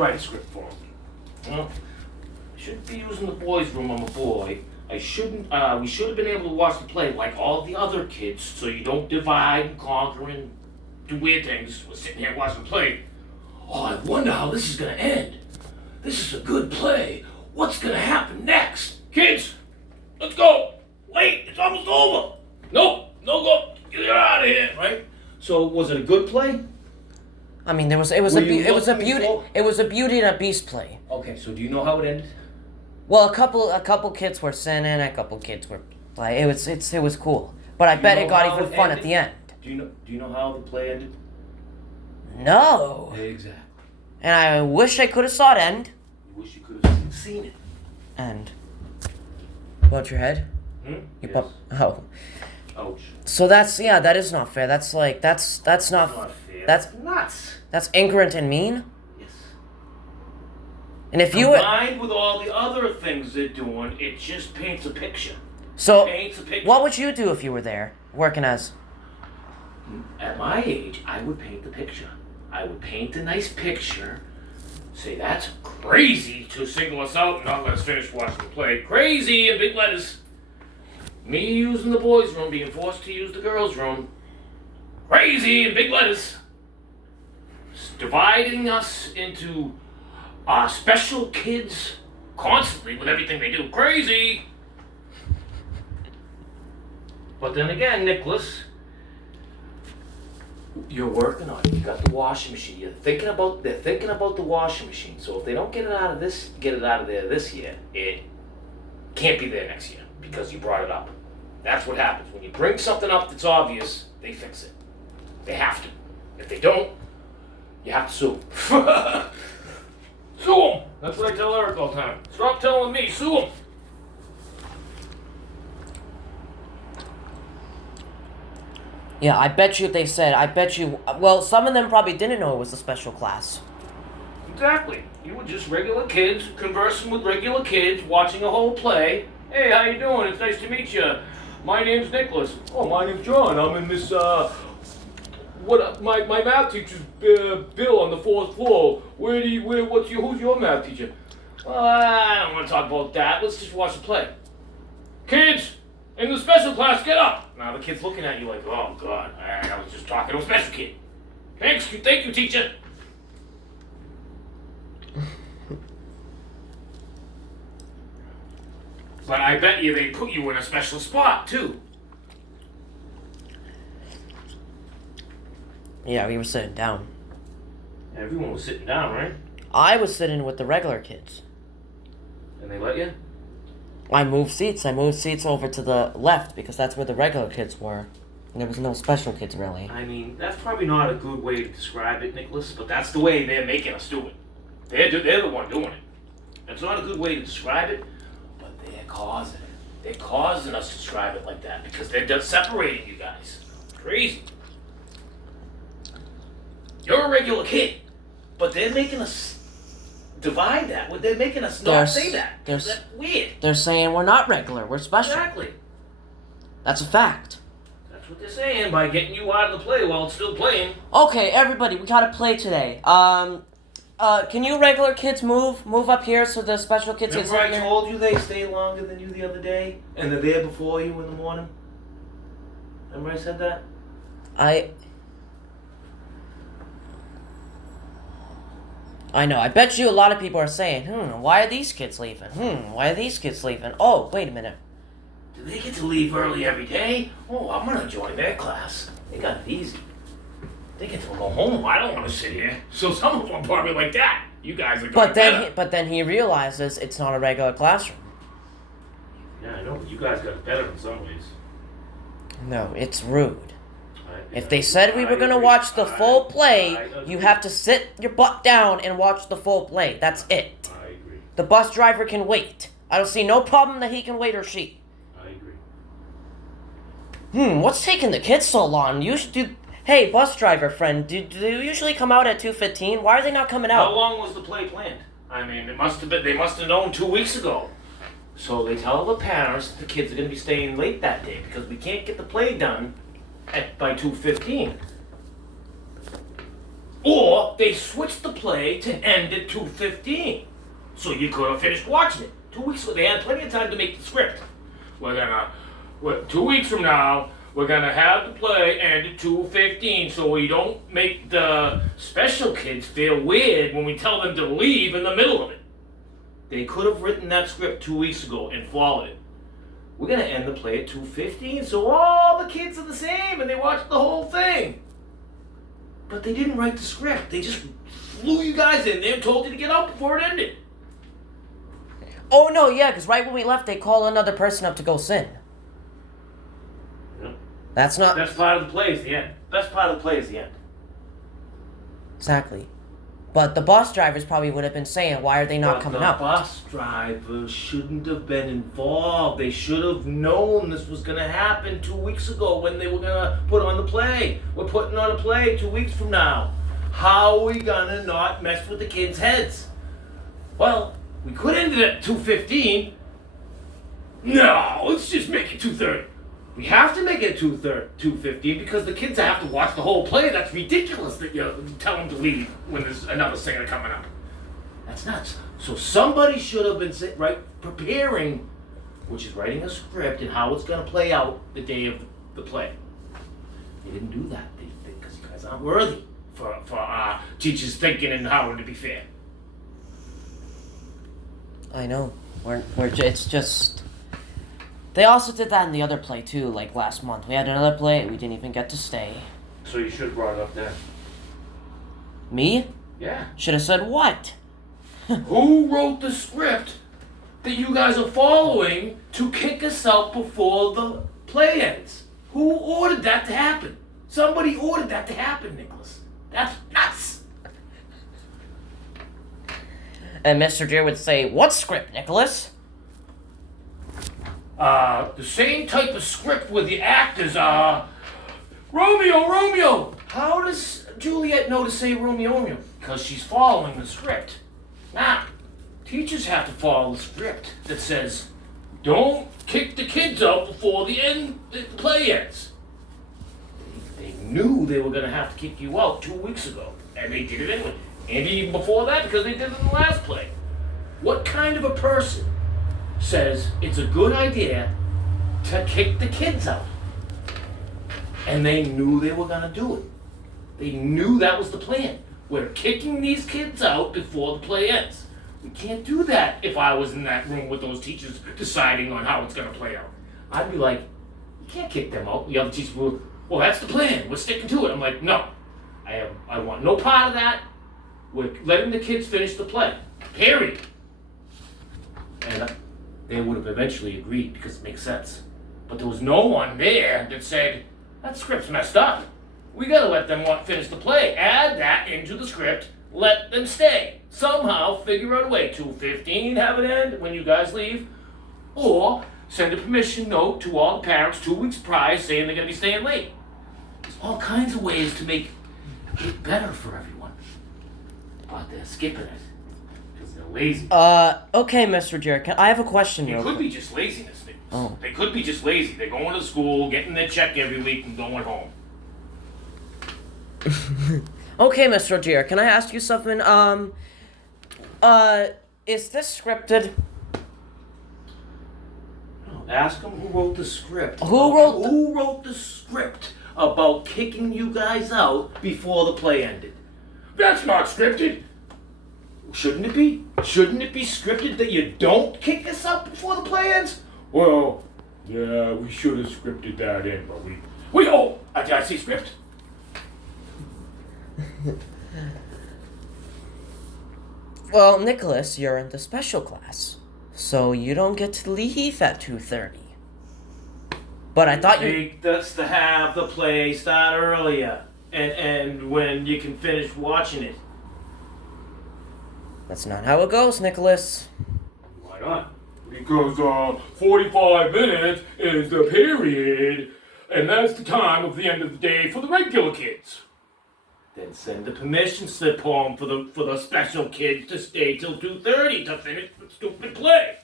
write a script for him. I shouldn't be using the boys' room. I'm a boy. I shouldn't. We should have been able to watch the play like all the other kids, so you don't divide and conquer and do weird things. We're sitting here watching the play. Oh, I wonder how this is gonna end. This is a good play. What's gonna happen next? Kids, let's go. Wait, it's almost over. No, go. Get out of here, right? So was it a good play? I mean, it was a Beauty and a Beast play. Okay, so do you know how it ended? Well, a couple kids were sinning, a couple kids were like it was cool. But I bet it got even fun at the end. Do you know how the play ended? No. Exactly. And I wish I could have saw it end. You wish you could have seen it. And about your head? Yes. Oh. Ouch. So that is not fair. That's not fair. That's nuts. That's ignorant and mean. Yes. And if you combined with all the other things they're doing, it just paints a picture. So what would you do if you were there working as? At my age, I would paint the picture. I would paint a nice picture. Say that's crazy to single us out and not let us finish watching the play. Crazy in big letters. Me using the boys' room, being forced to use the girls' room. Crazy in big letters. Dividing us into special kids constantly with everything they do. Crazy! But then again, Nicholas, you're working on it. You got the washing machine. They're thinking about the washing machine. So if they don't get it out of there this year, it can't be there next year because you brought it up. That's what happens. When you bring something up that's obvious, they fix it. They have to. If they don't, you have to sue. Sue them! That's what I tell Eric all the time. Stop telling me, sue them! Yeah, I bet you, well, some of them probably didn't know it was a special class. Exactly. You were just regular kids, conversing with regular kids, watching a whole play. Hey, how you doing? It's nice to meet you. My name's Nicholas. Oh, my name's John. I'm in this, my math teacher's Bill on the 4th floor. Who's your math teacher? Well, I don't want to talk about that. Let's just watch the play. Kids, in the special class, get up. Now the kid's looking at you like, oh, God, I was just talking to a special kid. Thank you, teacher. But I bet you they put you in a special spot, too. Yeah, we were sitting down. Everyone was sitting down, right? I was sitting with the regular kids. And they let you? I moved seats over to the left because that's where the regular kids were. And there was no special kids, really. I mean, that's probably not a good way to describe it, Nicholas, but that's the way they're making us do it. They're the one doing it. That's not a good way to describe it, but they're causing it. They're causing us to describe it like that because they're just separating you guys. Crazy. You're a regular kid, but they're making us divide that. They're making us not say that. That's weird. They're saying we're not regular, we're special. Exactly. That's a fact. That's what they're saying by getting you out of the play while it's still playing. Okay, everybody, we gotta play today. Can you regular kids move up here so the special kids can sit here? Remember I told you they stay longer than you the other day? And they're there before you in the morning? Remember I said that? I know. I bet you a lot of people are saying, why are these kids leaving? Why are these kids leaving? Oh, wait a minute. Do they get to leave early every day? Oh, I'm going to join their class. They got it easy. They get to go home. I don't want to sit here. So some of them are probably like that. You guys are going better. But then he realizes it's not a regular classroom. Yeah, I know. But you guys got it better in some ways. No, it's rude. If they said we were going to watch the full play, you have to sit your butt down and watch the full play. That's it. I agree. The bus driver can wait. I don't see no problem that he can wait or she. I agree. What's taking the kids so long? Hey, bus driver friend, do you usually come out at 2:15? Why are they not coming out? How long was the play planned? I mean, they must have known 2 weeks ago. So they tell the parents the kids are going to be staying late that day because we can't get the play done by 2:15. Or they switched the play to end at 2:15. So you could have finished watching it. 2 weeks ago, they had plenty of time to make the script. 2 weeks from now, we're gonna have the play end at 2:15 so we don't make the special kids feel weird when we tell them to leave in the middle of it. They could have written that script 2 weeks ago and followed it. We're gonna end the play at 2:15 so all the kids are the same and they watch the whole thing. But they didn't write the script. They just flew you guys in there and told you to get out before it ended. Oh no, yeah, because right when we left, they call another person up to go sin. Yep. That's not Best part of the play is the end. Best part of the play is the end. exactly. But the bus drivers probably would have been saying, "Why are they not coming out?" The bus drivers shouldn't have been involved. They should have known this was going to happen 2 weeks ago when they were going to put on the play. We're putting on a play 2 weeks from now. How are we going to not mess with the kids' heads? Well, we could end it at 2:15. No, let's just make it 2:30. We have to make it 2:15 because the kids have to watch the whole play. That's ridiculous that you tell them to leave when there's another singer coming up. That's nuts. So somebody should have been preparing, which is writing a script and how it's going to play out the day of the play. They didn't do that because you guys aren't worthy for teachers thinking and how to be fair. I know. It's just. They also did that in the other play too, like last month. We had another play, we didn't even get to stay. So you should have brought it up then. Me? Yeah. Should have said what? Who wrote the script that you guys are following to kick us out before the play ends? Who ordered that to happen? Somebody ordered that to happen, Nicholas. That's nuts. And Mr. Deere would say, "What script, Nicholas?" The same type of script where the actors are Romeo. How does Juliet know to say Romeo? Because she's following the script. Now, teachers have to follow the script that says, don't kick the kids out before the play ends. They knew they were going to have to kick you out 2 weeks ago, and they did it anyway. And even before that, because they did it in the last play. What kind of a person says it's a good idea to kick the kids out? And they knew they were going to do it. They knew that was the plan. We're kicking these kids out before the play ends. We can't do that if I was in that room with those teachers deciding on how it's going to play out. I'd be like, you can't kick them out. The other teachers will, well, that's the plan. We're sticking to it. I'm like, no. I want no part of that. We're letting the kids finish the play. Period. And they would have eventually agreed because it makes sense. But there was no one there that said, that script's messed up. We gotta let them finish the play. Add that into the script. Let them stay. Somehow figure out a way. 2:15, have it end when you guys leave. Or send a permission note to all the parents 2 weeks prior saying they're gonna be staying late. There's all kinds of ways to make it better for everyone. But they're skipping it. Because they're lazy. Okay, Mr. Jarrett, I have a question. It could be just laziness. Oh. They could be just lazy. They're going to school, getting their check every week, and going home. Okay, Mr. Jarrett, can I ask you something? Is this scripted? No, ask them who wrote the script. Who wrote the script about kicking you guys out before the play ended? That's not scripted. Shouldn't it be? Shouldn't it be scripted that you don't kick us out before the play ends? Well, yeah, we should have scripted that in, but I see script. Well, Nicholas, you're in the special class, so you don't get to leave at 2:30. But I thought you... That's to have the play start earlier, and when you can finish watching it. That's not how it goes, Nicholas. Why not? Because 45 minutes is the period, and that's the time of the end of the day for the regular kids. Then send the permission slip home for the special kids to stay till 2:30 to finish the stupid play.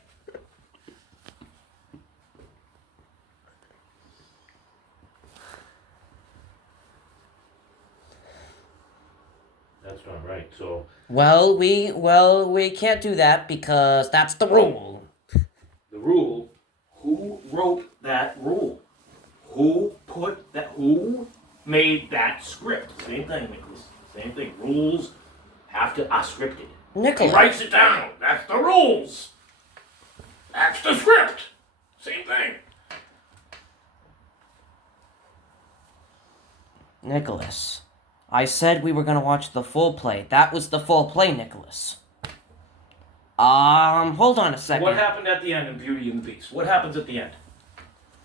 Well, we can't do that because that's the rule. The rule? Who wrote that rule? Who made that script? Same thing, Nicholas. Same thing. Rules are scripted. Nicholas. He writes it down. That's the rules. That's the script. Same thing. Nicholas, I said we were gonna watch the full play. That was the full play, Nicholas. Hold on a second. What happened at the end in Beauty and the Beast? What happens at the end?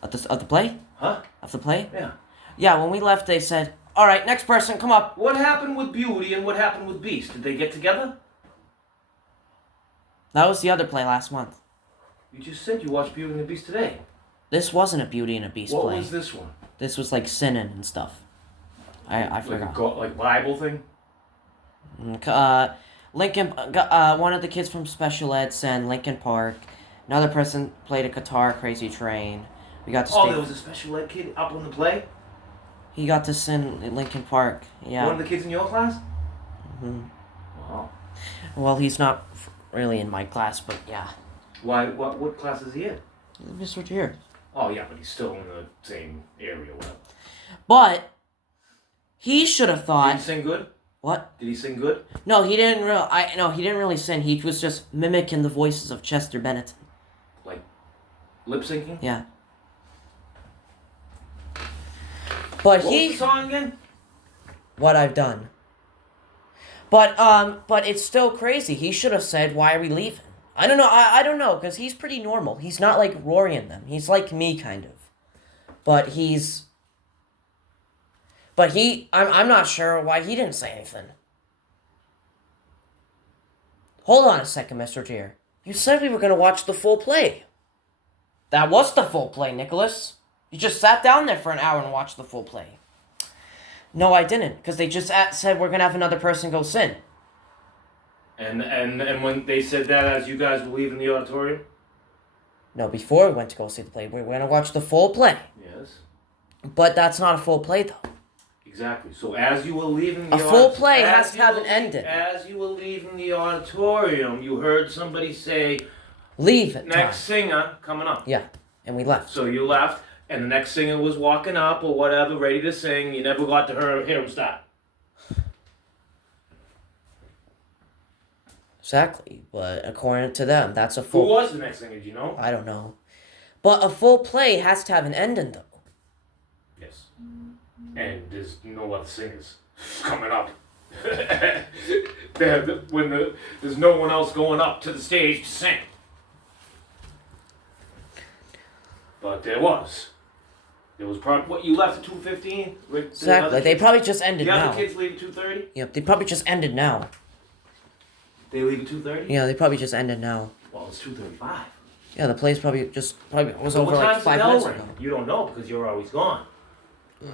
Of the play? Huh? Of the play? Yeah. Yeah, when we left, they said, "All right, next person, come up." What happened with Beauty and what happened with Beast? Did they get together? That was the other play last month. You just said you watched Beauty and the Beast today. This wasn't a Beauty and a Beast What play. was this one? This was like sinning and stuff. I forgot. Like Bible thing? Lincoln, one of the kids from special ed sang Lincoln Park. Another person played a guitar, Crazy Train. We got to Oh, there was a special ed kid up on the play? He got to sing Lincoln Park, yeah. One of the kids in your class? hmm Wow. Well, he's not really in my class, but yeah. Why? What class is he in? Mr. Deere. Oh, yeah, but he's still in the same area. Whatever. But he should have Did thought. he sing good? What? Did he sing good? No, he didn't. He didn't really sing. He was just mimicking the voices of Chester Bennington. Like lip syncing? Yeah. But What was the song again? What I've done. But it's still crazy. He should have said, "Why are we leaving?" I don't know. I don't know, because he's pretty normal. He's not like Rory and them. He's like me, kind of. But I'm not sure why he didn't say anything. Hold on a second, Mr. Deere. You said we were going to watch the full play. That was the full play, Nicholas. You just sat down there for an hour and watched the full play. No, I didn't, because they just said we're going to have another person go sin. And when they said that as you guys were leaving the auditorium? No, before we went to go see the play, we were going to watch the full play. Yes. But that's not a full play, though. Exactly. So as you were leaving the A full play has to have an ending. As you were leaving the auditorium, you heard somebody say, Leave it. next singer coming up. Yeah, and we left. So you left, and the next singer was walking up or whatever, ready to sing. You never got to hear him start. Exactly, but according to them, that's a Who full... was the next singer, do you know? I don't know. But a full play has to have an ending, though. Yes. And there's no other singers coming up. There's no one else going up to the stage to sing. But there was. There was probably... What, you left at 2:15? Exactly, they probably just ended The now. other kids leave at 2:30? Yep, they probably just ended now. They leave at 2:30? Yeah, they probably just ended now. Well, it's 2:35. Yeah, the play's probably was So over what like time's 5 the bell minutes ring? ago. You don't know because you're always gone. I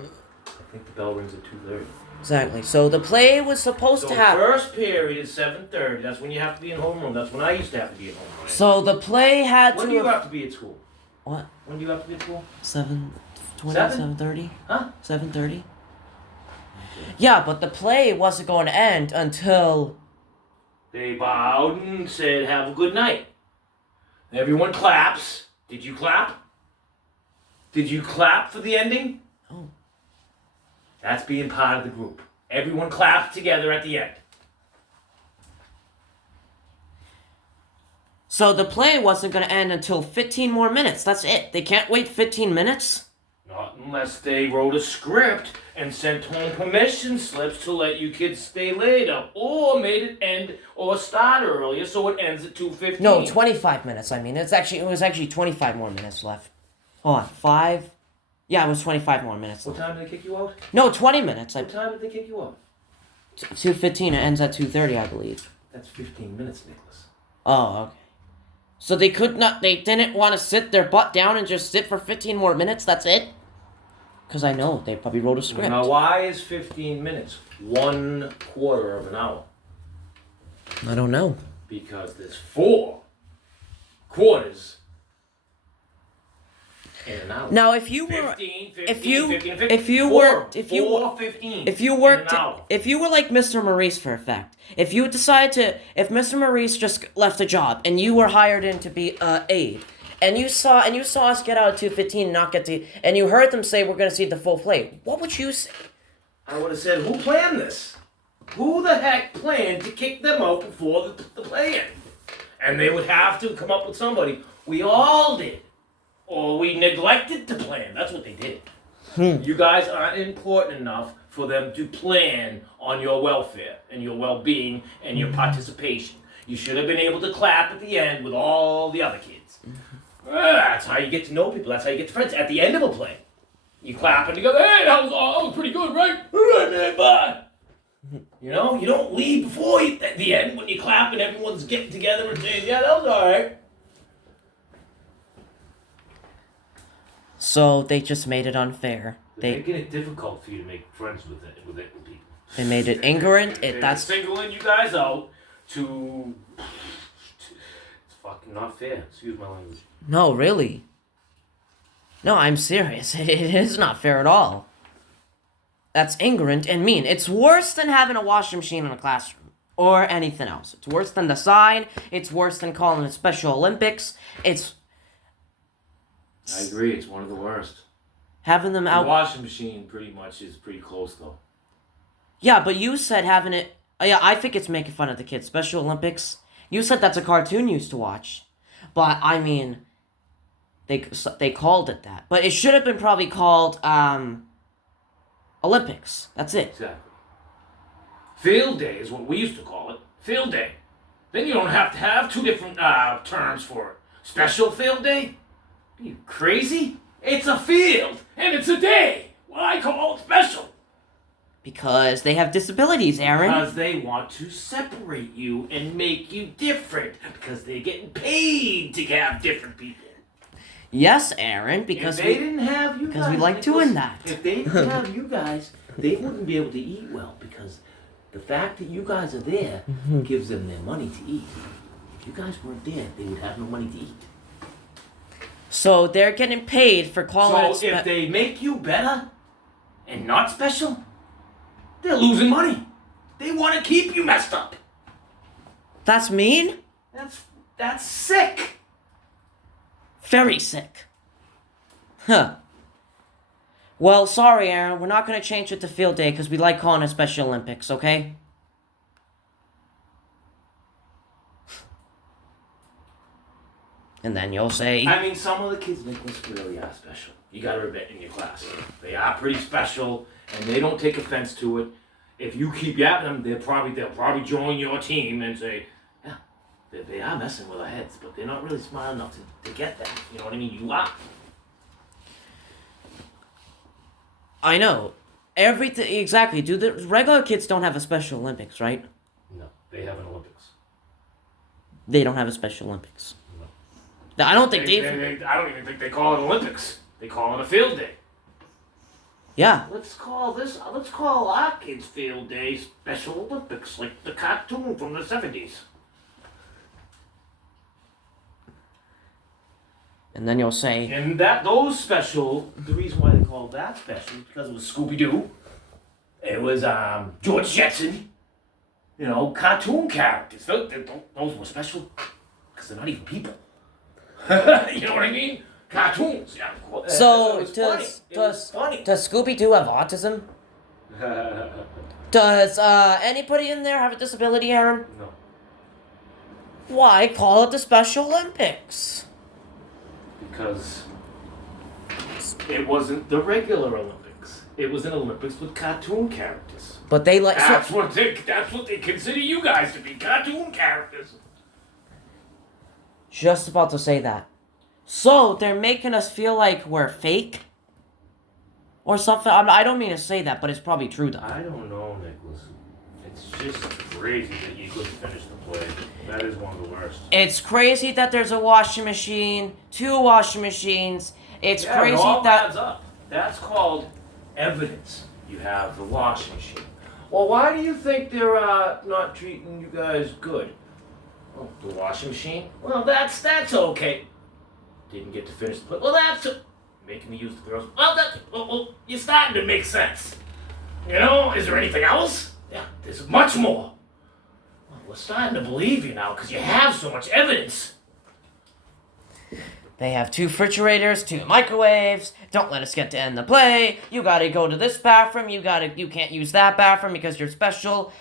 think the bell rings at 2:30. Exactly. So the play was supposed So to happen. first period is 7:30. That's when you have to be in homeroom. That's when I used to have to be in homeroom. So the play had When to do you have to be at school? What? When do you have to be at school? 7:20, 7? 7:30? Huh? 7:30? Yeah, but the play wasn't going to end until... They bowed and said, "Have a good night." Everyone claps. Did you clap? Did you clap for the ending? Oh. That's being part of the group. Everyone claps together at the end. So the play wasn't going to end until 15 more minutes. That's it. They can't wait 15 minutes? Not unless they wrote a script and sent home permission slips to let you kids stay later, or made it end or start earlier so it ends at 2:15. No, 25 minutes, I mean. It was actually 25 more minutes left. Hold on, 5? Yeah, it was 25 more minutes What left. time did they kick you out? No, 20 minutes. What time did they kick you out? 2:15, it ends at 2:30, I believe. That's 15 minutes, Nicholas. Oh, okay. So they didn't want to sit their butt down and just sit for 15 more minutes, that's it? Because I know, they probably wrote a script. Now, why is 15 minutes 1/4 of an hour? I don't know. Because there's 4 quarters. In and out. Now, if you were 15, 15, if you 15, 15. if you Four, worked if you four, 15. if you In worked and out. if you were like Mr. Maurice for a fact, if you decided to if Mr. Maurice just left a job and you were hired in to be aide, and you saw us get out at 2:15 and not get to, and you heard them say we're gonna see the full play, what would you say? I would have said, who planned this? Who the heck planned to kick them out before the play-in? And they would have to come up with somebody. We all did. Or we neglected to plan. That's what they did. You guys aren't important enough for them to plan on your welfare and your well-being and your participation. You should have been able to clap at the end with all the other kids. That's how you get to know people. That's how you get to friends. At the end of a play, you clap and you go, hey, that was pretty good, right? All right, man, bye. You know, you don't leave before the end when you clap and everyone's getting together and saying, yeah, that was all right. So they just made it unfair. They're making it difficult for you to make friends with people. They made it ignorant. They're singling you guys out to. It's fucking not fair. Excuse my language. No, really. No, I'm serious. It is not fair at all. That's ignorant and mean. It's worse than having a washing machine in a classroom or anything else. It's worse than the sign. It's worse than calling it Special Olympics. I agree. It's one of the worst. Having them The out. washing machine pretty much is pretty close though. Yeah, but you said having it. Yeah, I think it's making fun of the kids. Special Olympics. You said that's a cartoon you used to watch, but I mean, they called it that. But it should have been probably called Olympics. That's it. Exactly. Field day is what we used to call it. Field day. Then you don't have to have two different terms for it. Special field day? Are you crazy? It's a field and it's a day. Why call it special? Because they have disabilities, Aaron. Because they want to separate you and make you different. Because they're getting paid to have different people. Yes, Aaron, because if they didn't have you because guys, we like doing that. If they didn't have you guys, they wouldn't be able to eat well because the fact that you guys are there gives them their money to eat. If you guys weren't there, they would have no money to eat. So they're getting paid for calling So it if they make you better and not special, they're losing money. They want to keep you messed up. That's mean? That's sick. Very sick. Huh. Well, sorry, Aaron. We're not going to change it to field day because we like calling it Special Olympics, okay? And then you'll say... I mean, some of the kids, Nicholas, really are special. You got to admit in your class. They are pretty special, and they don't take offense to it. If you keep yapping them, they'll probably join your team and say, yeah, they are messing with our heads, but they're not really smart enough to get that. You know what I mean? You are. I know. Everything... Exactly. Do the regular kids don't have a Special Olympics, right? No, they have an Olympics. They don't have a Special Olympics. No. I don't think I don't even think they call it Olympics. They call it a field day. Yeah. Let's call our kids' field day Special Olympics, like the cartoon from the 70s. And then you'll say... And those special, the reason why they called that special is because it was Scooby-Doo. It was George Jetson. You know, cartoon characters. Those were special because they're not even people. You know what I mean? Cartoons. Yeah. So, it was funny. does Scooby-Doo have autism? Does anybody in there have a disability, Aaron? No. Why call it the Special Olympics? Because it wasn't the regular Olympics. It was an Olympics with cartoon characters. But they like... That's what they consider you guys to be, cartoon characters. Just about to say that. So, they're making us feel like we're fake? Or something? I don't mean to say that, but it's probably true, though. I don't know, Nicholas. It's just crazy that you couldn't finish the play. That is one of the worst. It's crazy that there's a washing machine, 2 washing machines. It's crazy it all that... adds up. That's called evidence. You have the washing machine. Well, why do you think they're not treating you guys good? Oh, the washing machine? Well, that's okay. Didn't get to finish the play. Well, Making me use the girls. Well, you're starting to make sense. You know, is there anything else? Yeah, there's much more. Well, we're starting to believe you now because you have so much evidence. They have 2 refrigerators, 2 microwaves. Don't let us get to end the play. You gotta go to this bathroom. You can't use that bathroom because you're special.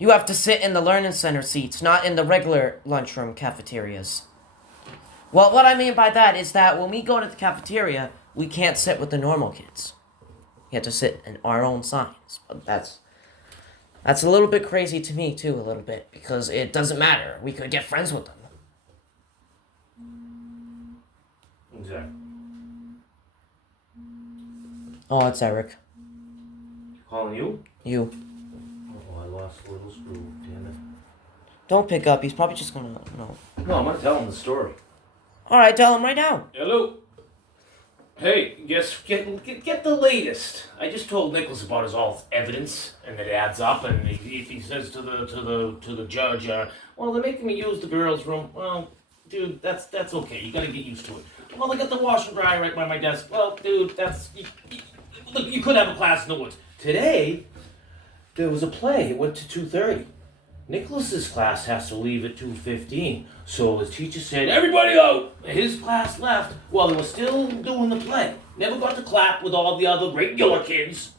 You have to sit in the learning center seats, not in the regular lunchroom cafeterias. Well, what I mean by that is that when we go to the cafeteria, we can't sit with the normal kids. We have to sit in our own signs. But that's a little bit crazy to me, too, a little bit, because it doesn't matter. We could get friends with them. Exactly. Oh, it's Eric. Calling you? You. Oh, I lost a little screw. Damn it. Don't pick up. He's probably just gonna, No, I'm gonna tell him the story. Alright, tell him right now. Hello. Hey, get the latest. I just told Nicholas about his all evidence, and it adds up. And if he says to the judge, well, they're making me use the girls' room. Well, dude, that's okay. You gotta get used to it. Well, I got the washer and dryer right by my desk. Well, dude, look, you could have a class in the woods today. There was a play. It went to 2:30. Nicholas's class has to leave at 2:15. So his teacher said, everybody out! His class left while they were still doing the play. Never got to clap with all the other regular kids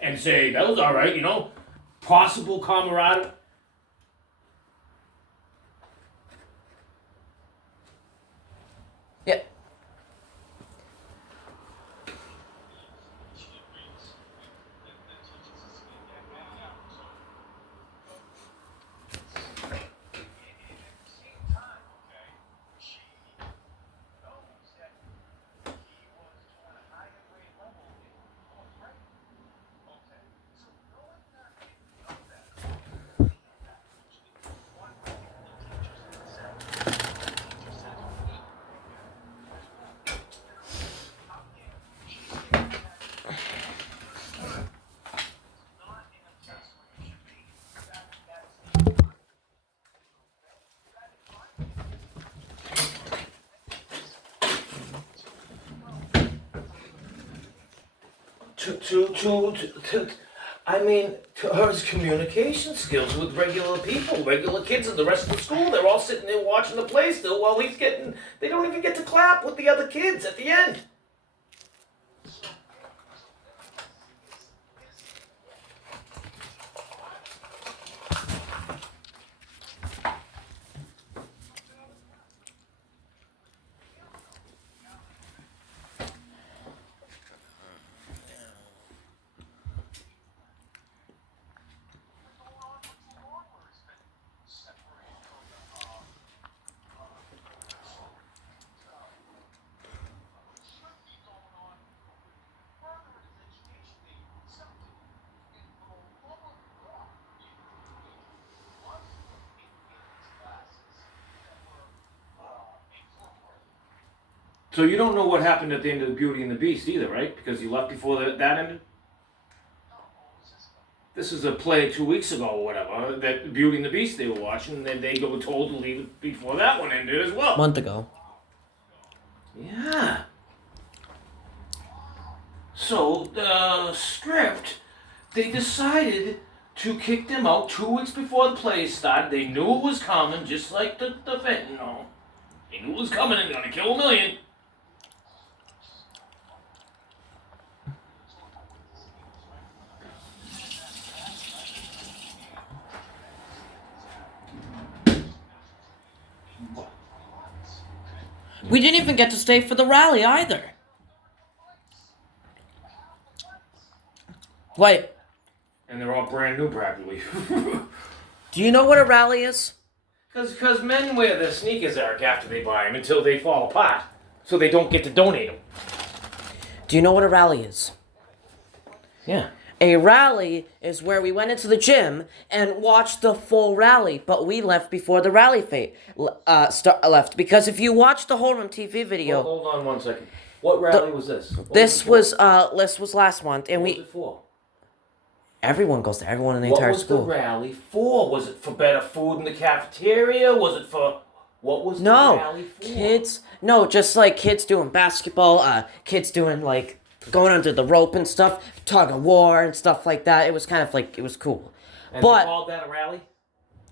and say, that was alright, you know? Possible camaraderie. Yeah. To her communication skills with regular people, regular kids and the rest of the school, they're all sitting there watching the play still while they don't even get to clap with the other kids at the end. So you don't know what happened at the end of Beauty and the Beast either, right? Because you left before that ended? This is a play 2 weeks ago or whatever, that Beauty and the Beast they were watching, and then they were told to leave it before that one ended as well. A month ago. Yeah. So, the script, they decided to kick them out 2 weeks before the play started. They knew it was coming, just like the fentanyl. They knew it was coming and gonna kill 1 million. We didn't even get to stay for the rally either. Wait. And they're all brand new practically. Do you know what a rally is? Because men wear their sneakers, Eric, after they buy them until they fall apart. So they don't get to donate them. Do you know what a rally is? Yeah. A rally is where we went into the gym and watched the full rally, but we left before the rally left. Because if you watch the Hold'em TV video... Well, hold on 1 second. What rally was this? This was last month, and what was it for? Everyone goes there. Everyone in the What entire was school. the rally for? Was it for better food in the cafeteria? Was it for... What was the No, rally for? kids. No, just like kids doing basketball. Kids doing like going under the rope and stuff, tug of war and stuff like that. It was kind of like it was cool. And But- they called that a rally?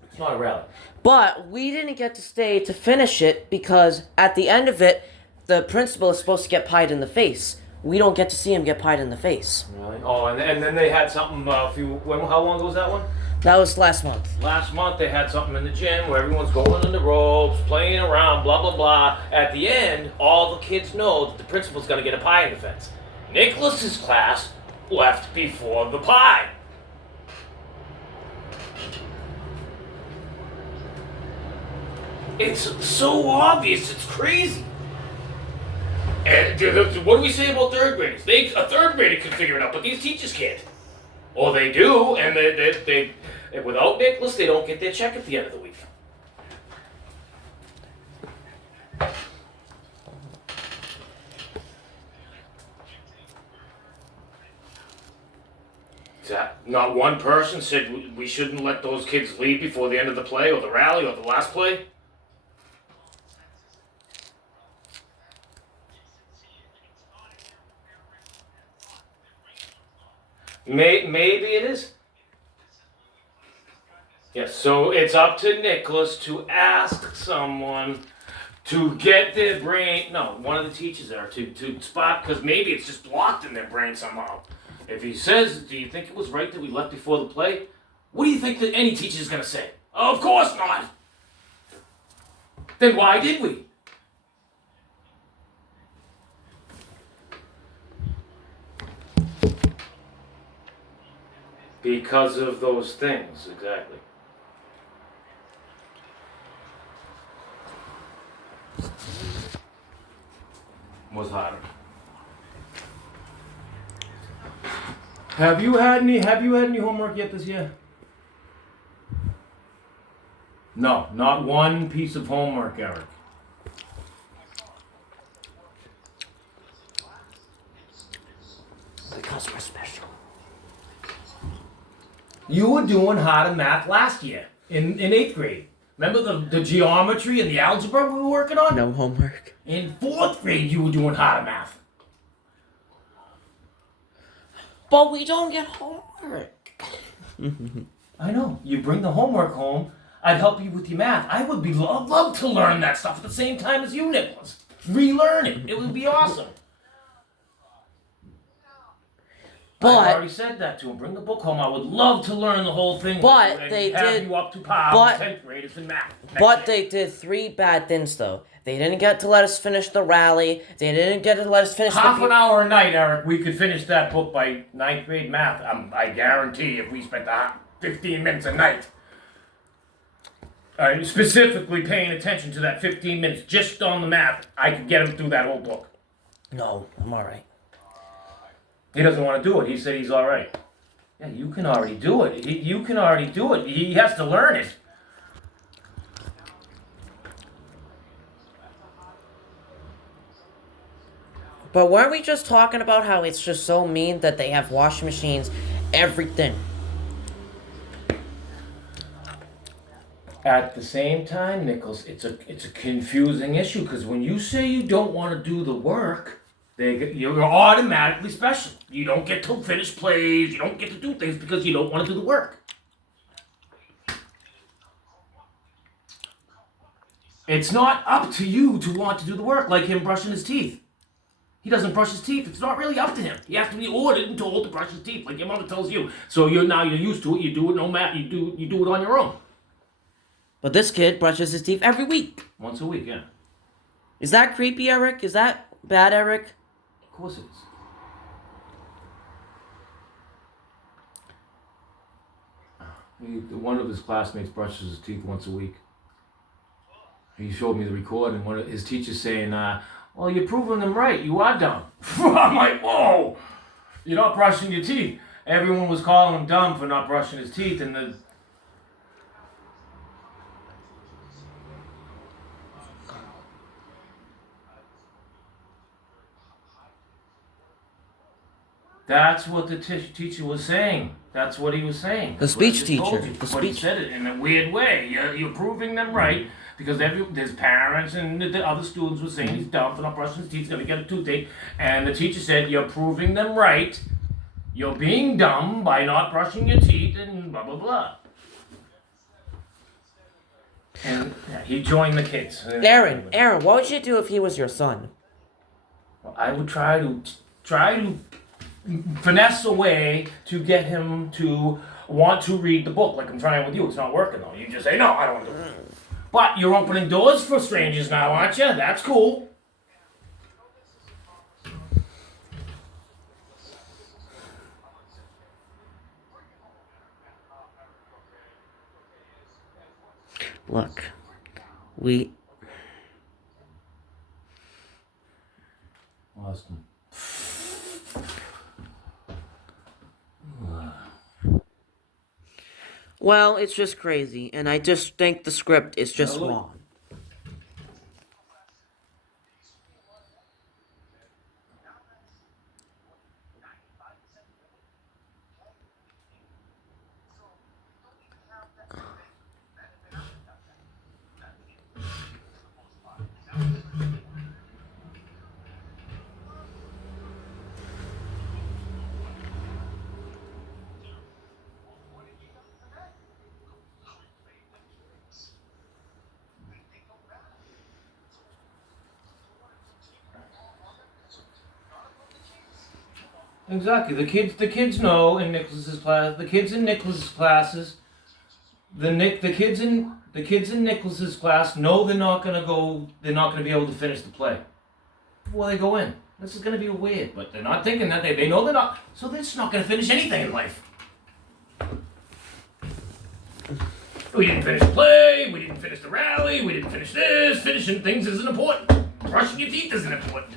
It's not a rally. But we didn't get to stay to finish it because at the end of it, the principal is supposed to get pied in the face. We don't get to see him get pied in the face. Really? Oh, and then they had something how long ago was that one? That was last month. Last month they had something in the gym where everyone's going on the ropes, playing around, blah blah blah. At the end, all the kids know that the principal's gonna get a pie in the fence. Nicholas's class left before the pie. It's so obvious, it's crazy. And what do we say about third graders? A third grader can figure it out, but these teachers can't. Or they do, and they without Nicholas, they don't get their check at the end of the week. Not one person said we shouldn't let those kids leave before the end of the play, or the rally, or the last play? Maybe it is. Yes, so it's up to Nicholas to ask someone to get their brain, no, one of the teachers there, to spot, because maybe it's just blocked in their brain somehow. If he says, do you think it was right that we left before the play? What do you think that any teacher is going to say? Of course not. Then why did we? Because of those things, exactly. Was harder. Have you had any homework yet this year? No, not one piece of homework, Eric. Because we're special. You were doing harder math last year in 8th grade. Remember the geometry and the algebra we were working on? No homework. In 4th grade, you were doing harder math. But we don't get homework. I know. You bring the homework home. I'd help you with your math. I would love to learn that stuff at the same time as you, Nicholas. Relearn it. It would be awesome. But I already said that to him. Bring the book home. I would love to learn the whole thing. But and they have did- you up to par but- with 10th graders in math. But they did 3 bad things though. They didn't get to let us finish the rally. They didn't get to let us finish Half the an hour a night, Eric. We could finish that book by 9th grade math. I guarantee if we spent 15 minutes a night. Specifically paying attention to that 15 minutes just on the math, I could get him through that whole book. No, I'm alright. He doesn't want to do it. He said he's all right. Yeah, you can already do it. You can already do it. He has to learn it. But weren't we just talking about how it's just so mean that they have washing machines, everything? At the same time, Nichols, it's a confusing issue because when you say you don't want to do the work, you're automatically special. You don't get to finish plays. You don't get to do things because you don't want to do the work. It's not up to you to want to do the work, like him brushing his teeth. He doesn't brush his teeth. It's not really up to him. He has to be ordered and told to brush his teeth, like your mother tells you. So you're used to it. You do it no matter. You do it on your own. But this kid brushes his teeth every week. Once a week, yeah. Is that creepy, Eric? Is that bad, Eric? Of course it is. One of his classmates brushes his teeth once a week. He showed me the recording. One of his teachers saying, well, you're proving them right. You are dumb. I'm like, whoa! You're not brushing your teeth. Everyone was calling him dumb for not brushing his teeth, and the... That's what the teacher was saying. That's what he was saying. The That's what I speech just told teacher. you. The But he speech. said it in a weird way. You're proving them right because there's parents and the other students were saying he's dumb for not brushing his teeth. He's gonna get a toothache, and the teacher said you're proving them right. You're being dumb by not brushing your teeth and blah blah blah. And yeah, he joined the kids. Aaron, what would you do if he was your son? I would try to finesse a way to get him to want to read the book like I'm trying with you. It's not working though. You just say, no, I don't want to do it. But you're opening doors for strangers now, aren't you? That's cool. Look, we... Austin. Well, it's just crazy, and I just think the script is just look. wrong. Exactly. The kids know in Nicholas's class. The kids in Nicholas's classes. The kids in Nicholas's class know they're not gonna go. They're not gonna be able to finish the play before they go in. This is gonna be weird, but they're not thinking that. They know they're not. So they're just not gonna finish anything in life. We didn't finish the play. We didn't finish the rally. We didn't finish this. Finishing things isn't important. Brushing your teeth isn't important.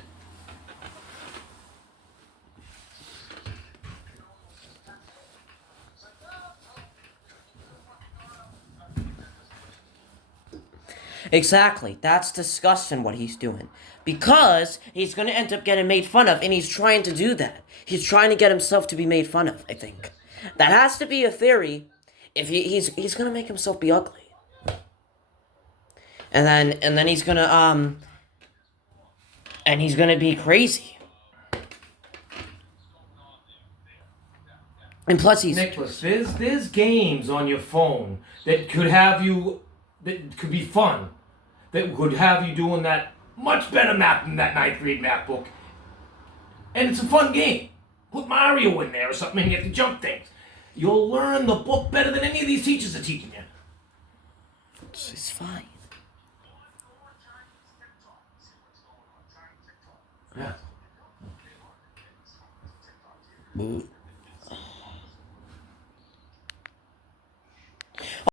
Exactly. That's disgusting what he's doing. Because he's going to end up getting made fun of, and he's trying to do that. He's trying to get himself to be made fun of, I think. That has to be a theory. If he's going to make himself be ugly. And then he's going to and he's going to be crazy. And plus he's Nicholas, there's games on your phone that could have you, that could be fun, that could have you doing that much better math than that ninth grade math book. And it's a fun game. Put Mario in there or something and you have to jump things. You'll learn the book better than any of these teachers are teaching you. It's fine. Yeah. Boo.